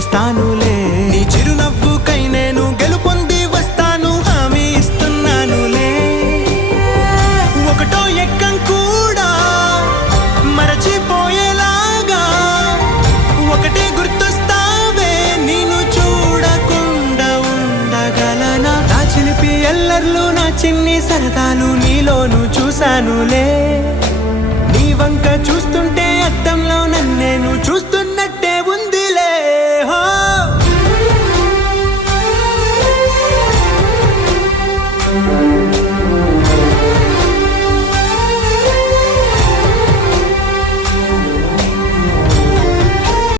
చేస్తానులే. నీ చిరునవ్వుకై నేను గెలుపొంది వస్తాను, హామీ ఇస్తున్నానులే. ఒకటో ఎక్కం కూడా మరచిపోయేలాగా ఒకటే గుర్తొస్తావే, నేను చూడకుండా ఉండగలనా? నా చిలిపి ఎల్లర్లు, నా చిన్ని సరదాలు నీలోను చూశానులే. నీ వంక చూస్తుంటే అద్దంలో నన్నేను చూస్తూ